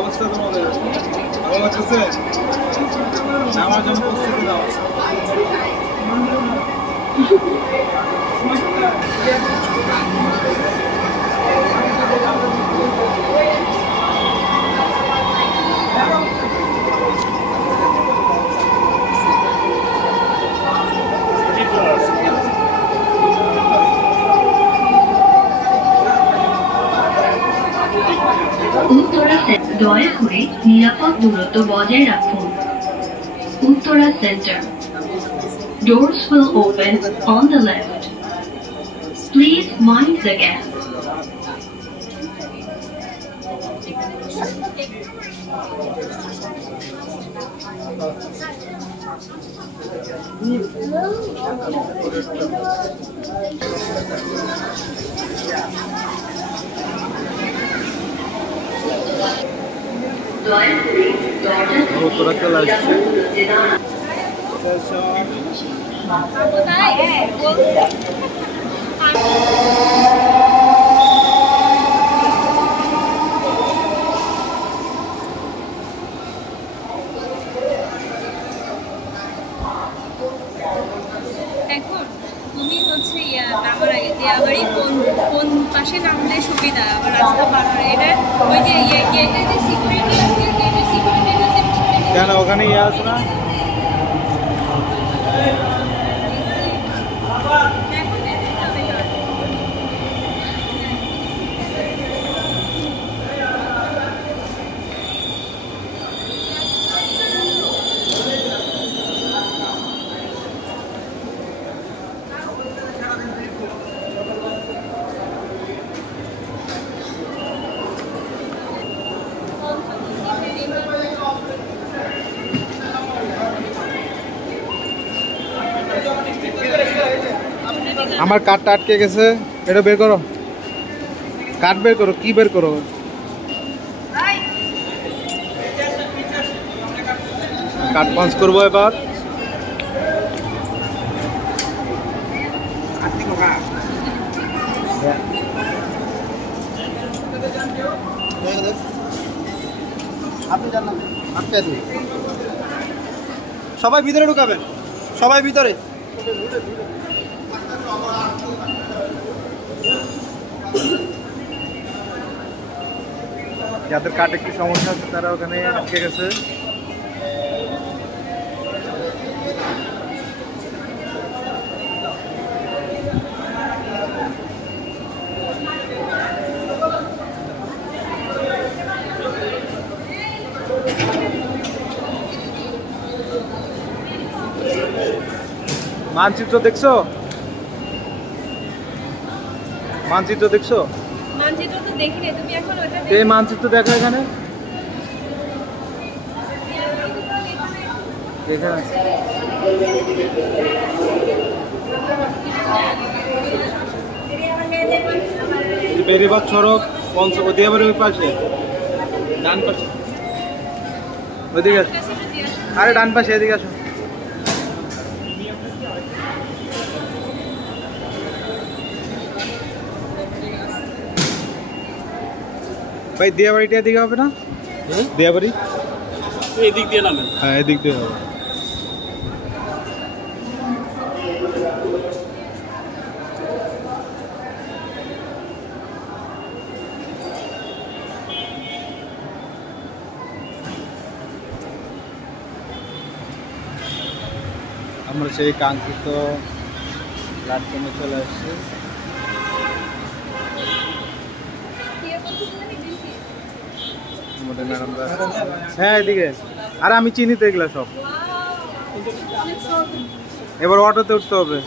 অবস্থা তোমাদের? ভালো লাগছে? আমার জন্য প্রস্তুতি দাও। দয়া করে নিরাপদ দূরত্ব বজায় রাখুন। Uttara centre. Doors will open on the left. Please mind the gap. Uttara চলে আসছে। এখন তুমি হচ্ছে নামার আগে দিয়াবাড়ি কোন পাশে নামলে সুবিধা আবার রাস্তা পার করে এটা ওই যে গেটে যে সিকিউরিটি আছে গেটে সিকিউরিটি আছে কেন ওখানে আছে না? আমার কার্ডটা আটকে গেছে, এটা বের করো। কার্ড বের করো। কি বের করো? কার্ড পাঞ্চ করবো এবার। সবাই ভিতরে ঢুকাবেন, সবাই ভিতরে। যাদের কার্ডে একটু সমস্যা আছে তারা ওখানে আটকে গেছে। মানচিত্র দেখছো? মানচিত্র দেখছো? মানচিত্র তো দেখি না, তুমি এখন ওটা এই মানচিত্র দেখো এখানে। এখানে বেরিবাগ সড়ক দিয়াবাড়ির পাশে, ডান পাশে। ওইদিকে আসো। আরে ডান পাশে, এদিকে আসো। ভাই দিয়াবাড়িটা এদিকে হবে না? দিয়াবাড়ি এদিক দিয়ে নামেন। হ্যাঁ এদিক দিয়ে হবে। আমরা সেই কাঙ্ক্ষিত প্ল্যাটফর্মে চলে আসছি। হ্যাঁ এদিকে। আরে আমি চিনি তো এগুলা সব। এবার অটোতে উঠতে হবে।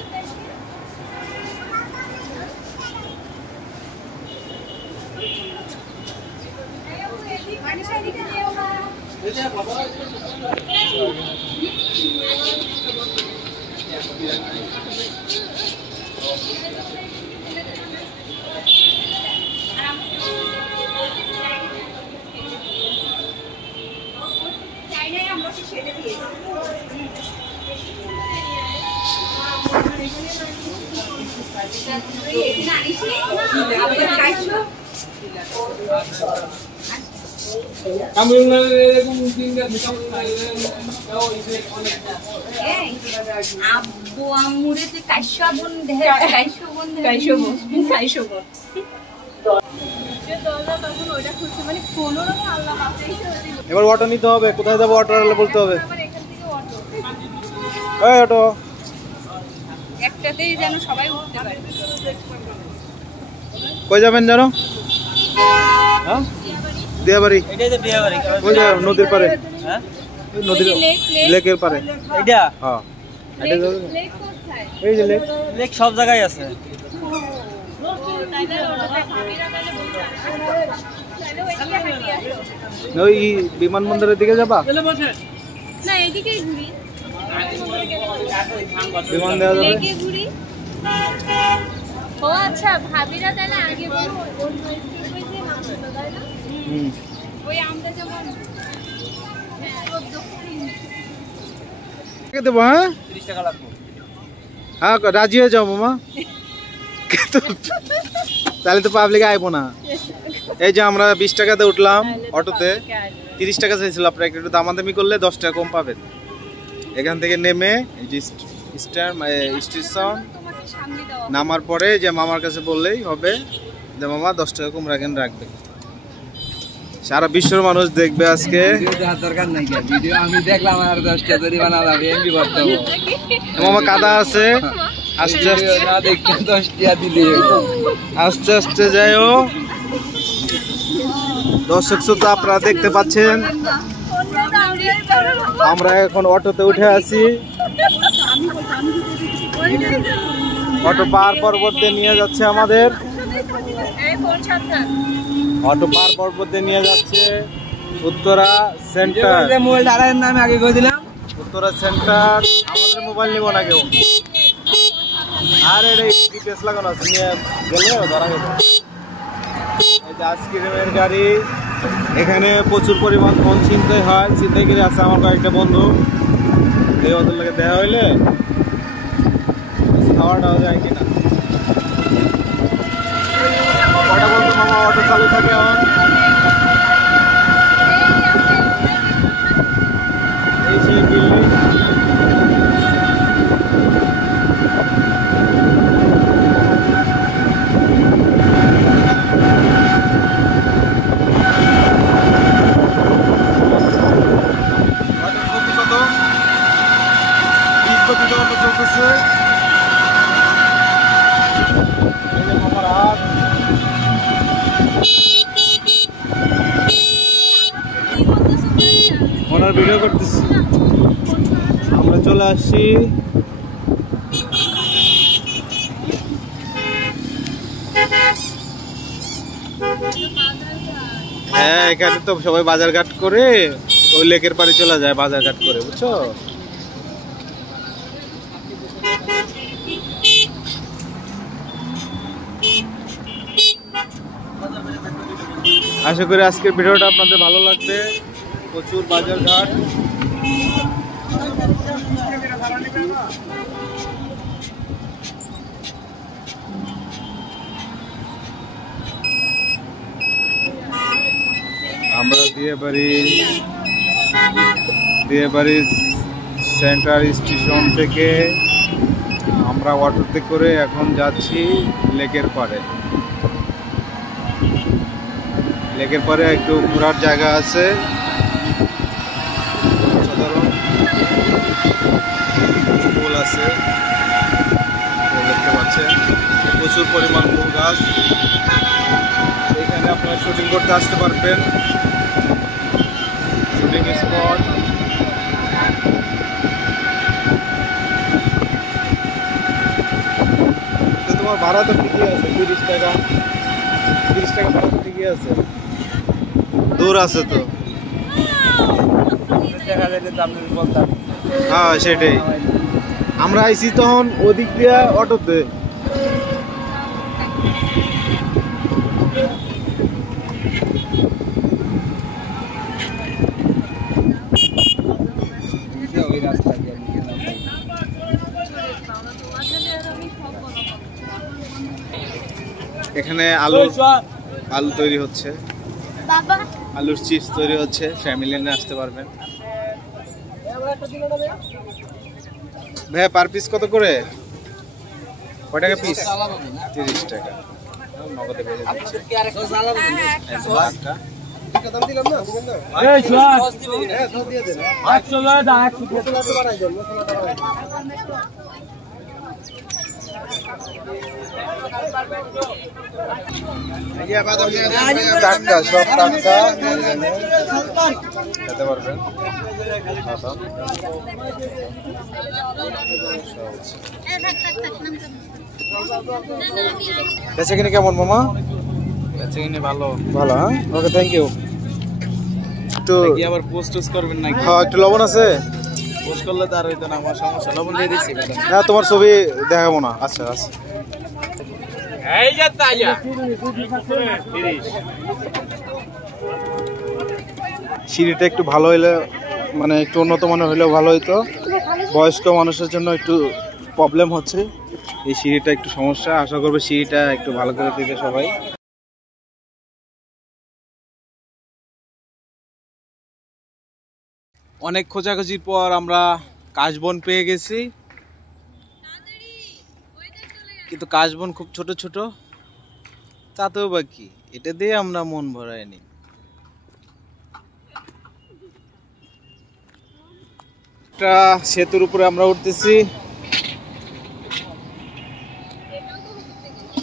আব্বু আমুরে যে কাইশো বোন দেখে কাইশো বোন কাইশো বোন এবার অটো নিতে হবে, কোথায় যাবো অটো বলতে হবে। এই অটো একটাতেই যেন সবাই উঠতে পারে। কই যাবেন জানো? হ্যাঁ দিয়াবাড়ি। এটাই তো দিয়াবাড়ি। ওই যে নদীর পারে। হ্যাঁ নদীর লেকের পারে। এটা হ্যাঁ এটা যাবে। এই যে লেক, লেক সব জায়গায় আছে। ওই বিমানবন্দরের দিকে যাবা? না এদিকেই ঘুরি, বিমান দেওয়া যাবে। লেকে ঘুরি। ও আচ্ছা ভাবিরা তাহলে আগে বলো ওই আমরা যেমন দেবো। হ্যাঁ 30 টাকা লাগবে। হ্যাঁ রাজি হয়ে যাও মামা, তাহলে তো পাবলিক আইবো না। এই যে আমরা 20 টাকাতে উঠলাম অটোতে, 30 টাকা চাইছিল। আপনারা একটু দামাদামি করলে 10 টাকা কম পাবেন। এখান থেকে নেমে এই যে স্টেশন নামার পরে যে মামার কাছে বললেই হবে যে মামা 10 টাকা কম রাখবে। সারা বিশ্বের মানুষ দেখবে আজকে। দরকার নাই ভিডিও আমি দেখলাম আর 10 টাকা জরিমানা লাগবে এমবি করতে হবে। মামা কাদা আছে, আস্তে আস্তে না দেখতে 10 টাকা দিলে আস্তে আস্তে যাইও। দর্শক শ্রোতা আপনারা দেখতে পাচ্ছেন আমরা এখন অটোতে উঠে আছি। অটো পার পর্বতে নিয়ে যাচ্ছে আমাদের, অটো পার পর্বতে নিয়ে যাচ্ছে উত্তরা সেন্টার। মোবাইল দাঁড়ায় নামে আগে কই দিলাম উত্তরা সেন্টার। আমাদের মোবাইল নিব না কেউ, আর এটা জিপিএস লাগানো আছে, নিয়ে গেলে ধরা গেল। এই যে আইসক্রিমের গাড়ি, এখানে প্রচুর পরিমাণ ফোন ছিনতাই হয়। ছিনতাইকারী আছে আমার কয়েকটা বন্ধু, এই ওদেরকে দেওয়া হইলে খাওয়া দাওয়া যায় কিনা। কটা বলতো মামা অটো চালু থাকে এখন? এই সেই বিল্ডিং। চলতেছে আমার হাত। ওনার ভিডিও করতেছি, আমরা চলে আসছি। হ্যাঁ এখানে তো সবাই বাজারঘাট করে ওই লেকের পাড়ে চলে যায় বাজারঘাট করে, বুঝছো? আশা করি আজকের ভিডিওটা আপনাদের ভালো লাগবে। প্রচুর বাজারঘাট। আমরা দিয়াবাড়ি সেন্টার স্টেশন থেকে আমরা অটোতে করে এখন যাচ্ছি লেকের পাড়ে। লেকের পরে একটু ঘোরার জায়গা আছে, সাধারণ ফুল আছে, দেখতে পাচ্ছেন প্রচুর পরিমাণ ফুল গাছ। এখানে আপনারা শুটিং করতে আসতে পারবেন, শুটিং স্পট। তোমার ভাড়া তো ঠিকই আছে, 30 টাকা ভাড়া তো ঠিকই আছে। দূর আছে তো, হ্যাঁ সেটাই। আমরা আইছি তখন ওদিক দিয়ে অটোতে। এখানে আলু তৈরি হচ্ছে। আলুর চিপস তৈরি হচ্ছে, ফ্যামিলি নিয়ে আসতে পারবেন। ভাইয়া পার পিস কত করে? কয় টাকা পিস? 30 টাকা। নগদে বেড়ে যাচ্ছে। টাটকা, সব টাটকা খেতে পারবেন। বেচে কিনে কেমন মামা? বেচে কিনে ভালো। ভালো, হ্যাঁ, ওকে, থ্যাংক ইউ। একটু আবার পোস্ট করবেন নাকি? হ্যাঁ, একটু লবণ আছে? পোস্ট করলে তার হইতো না, আমার সমস্যা। লবণ দিয়ে দিচ্ছি। হ্যাঁ, তোমার ছবি দেখাবো না। আচ্ছা আচ্ছা। সিঁড়িটা একটু ভালো হইলে, মানে একটু উন্নত মানের হইলেও ভালো হইতো। বয়স্ক মানুষের জন্য একটু প্রবলেম হচ্ছে, এই সিঁড়িটা একটু সমস্যা। আশা করবো সিঁড়িটা একটু ভালো করে দিতে সবাই। অনেক খোঁজাখুঁজির পর আমরা কাশবন পেয়ে গেছি, কিন্তু কাশবন খুব ছোট ছোট, তাতেও বাকি এটা দিয়ে আমরা মন ভরাইনি। একটা সেতুর উপরে আমরা উঠতেছি,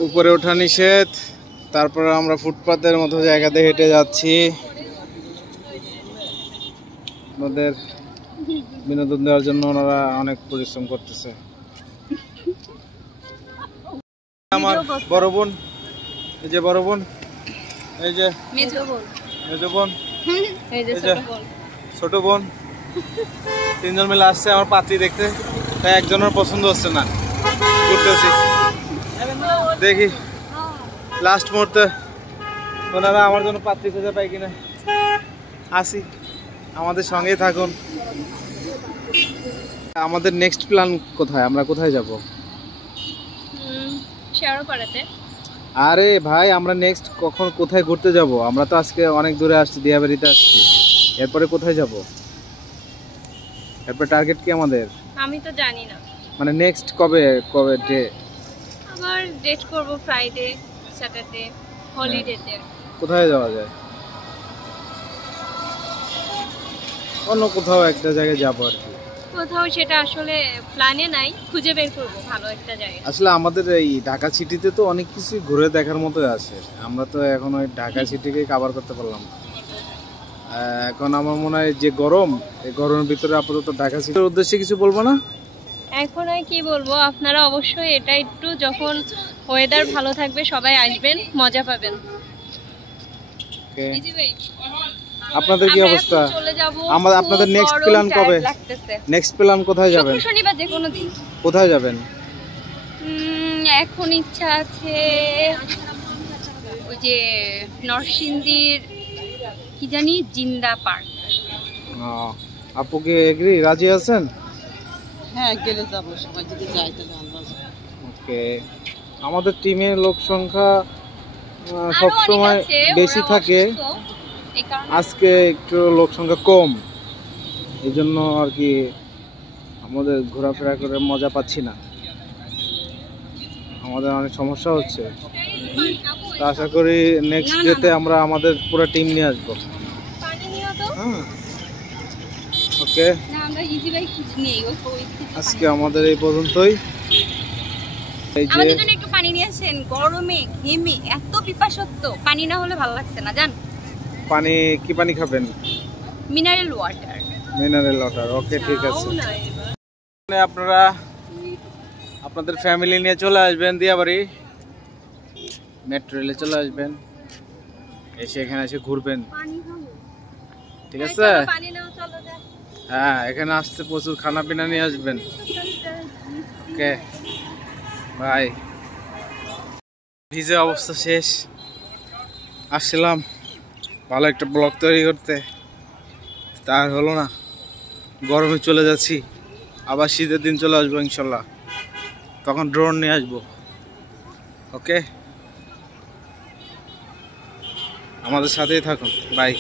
উপরে ওঠা নিষেধ। তারপরে আমরা ফুটপাতের মতো জায়গাতে হেঁটে যাচ্ছি। আমাদের বিনোদন দেওয়ার জন্য ওনারা অনেক পরিশ্রম করতেছে। আমার বড় বোন, এই যে বড় বোন, এই যে মেজো বোন, এই যে ছোট বোন, তিনজন মিলে আসছে আমার পাত্রী দেখতে। তাই একজনের পছন্দ হচ্ছে না, ঘুরতেছি, দেখি লাস্ট মুহূর্তে ওনারা আমার জন্য পাত্রী খুঁজে পাই কিনা। আসি, আমাদের সঙ্গেই থাকুন। আমাদের নেক্সট প্ল্যান কোথায়? আমরা কোথায় যাব? আরে ভাই, আমরা নেক্সট কখন কোথায় ঘুরতে যাব? আমরা তো আজকে অনেক দূরে আসছি, দিয়াবাড়িতে আসছি। এরপরে কোথায় যাব? এরপরে টার্গেট কি আমাদের? আমি তো জানি না। মানে নেক্সট কবে কবে ডে? আমার ডেট করব ফ্রাইডে, স্যাটারডে, হলিডেতে। কোথায় যাওয়া যায়? অন্য কোথাও একটা জায়গায় যাবো আর কি। কোথাও সেটা আসলে প্ল্যানে নাই, খুঁজে বের করব ভালো একটা জায়গা। আসলে আমাদের এই ঢাকা সিটিতে তো অনেক কিছু ঘুরে দেখার মতো আছে। আমরা তো এখন ওই ঢাকা সিটিকে কভার করতে পারলাম। এখন আমার মনে হয় যে গরম, এই গরমের ভিতরে আপাতত ঢাকা সিটির উদ্দেশ্যে কিছু বলবো না। এখন আর কি বলবো, আপনারা অবশ্যই এটা একটু যখন ওয়েদার ভালো থাকবে সবাই আসবেন, মজা পাবেন। আপনাদের কি অবস্থা? আপনাদের নেক্সট প্ল্যান কবে? নেক্সট প্ল্যান কোথায় যাবেন? শনিবার যে কোনো দিন। কোথায় যাবেন? এখন ইচ্ছা আছে ওই যে নরসিংদীর কি জানি জিন্দা পার্ক। আপু কি এগ্রি, রাজি আছেন? হ্যাঁ, গেলে যাবো, সবাই যদি যায় তাহলে আমরা। ওকে, আমাদের টিমের লোক সংখ্যা সবসময় বেশি থাকে, আজকে একটু লোক সংখ্যা কম, এই জন্য আর কি আমাদের ঘোরাফেরা করে মজা পাচ্ছি না। আমাদের অনেক সমস্যা হচ্ছে। তো আশা করি নেক্সট ডেতে আমরা আমাদের পুরো টিম নিয়ে আসবো। হ্যাঁ, ওকে, আজকে আমাদের এই পর্যন্তই। আমাদের জন্য একটু পানি নিয়ে আসেন, গরমে ঘেমে এত পিপাসত্ব, পানি না হলে ভালো লাগছে না জান। পানি কি পানি খাবেন? Mineral water. মিনারেল ওয়াটার, ওকে, ঠিক আছে। আপনারা আপনাদের ফ্যামিলি নিয়ে চলে আসবেন দিয়াবাড়ি, মেট্রো রেলে চলে আসবেন, এসে এখানে এসে ঘুরবেন, ঠিক আছে? হ্যাঁ, এখানে আসতে প্রচুর খানা পিনা নিয়ে আসবেন। ওকে, বাই। ভিজে অবস্থা শেষ, আসছিলাম ভালো একটা ব্লগ তৈরি করতে, তার হলো না। গরমে চলে যাচ্ছি, আবার শীতের দিন চলে আসবো ইনশাল্লাহ, তখন ড্রোন নিয়ে আসবো। ওকে, আমাদের সাথেই থাকুন। বাই।